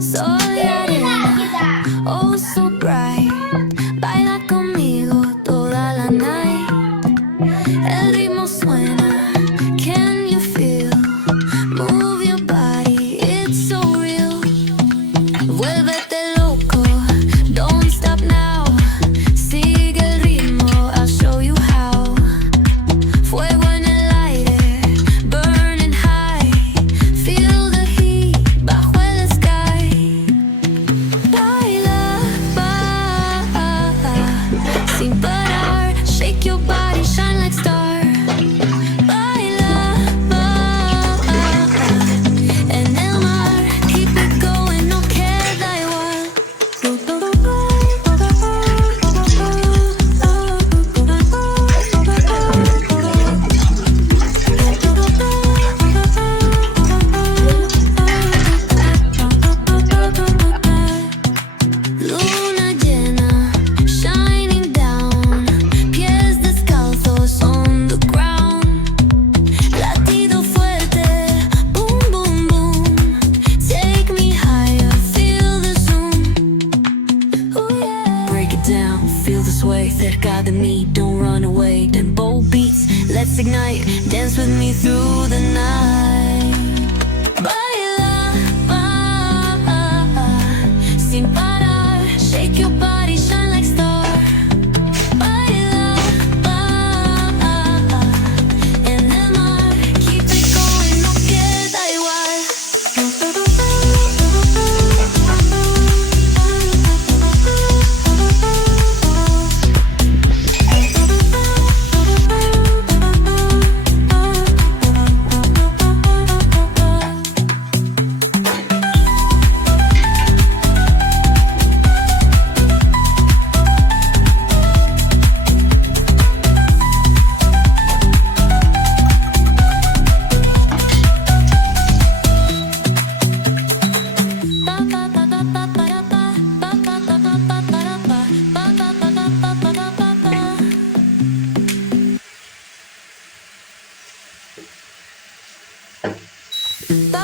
Soy arena, oh so bright. Baila conmigo toda la night. El ritmo suena, can you feel? Move your body, it's so real. Vuélvete loco, don't stop now. Sigue el ritmo, I'll show you how. Fuego en el aire, burning high. Feel the heat bajo el sky. Baila, sin parar. Shake your body, shine like star. Baila, en el mar. Keep it going, no queda igual. Luna llena, shining down. Pies descalzos on the ground. Latido fuerte, boom, boom, boom. Take me higher, feel the zoom. Oh yeah. Break it down, feel the sway. Cerca de mí, don't run away. Tempo beats, let's ignite. Dance with me through the night. Baila, sin parar. Shake your body, shine like star. Baila, en el mar. Keep it going, no queda igual. Ba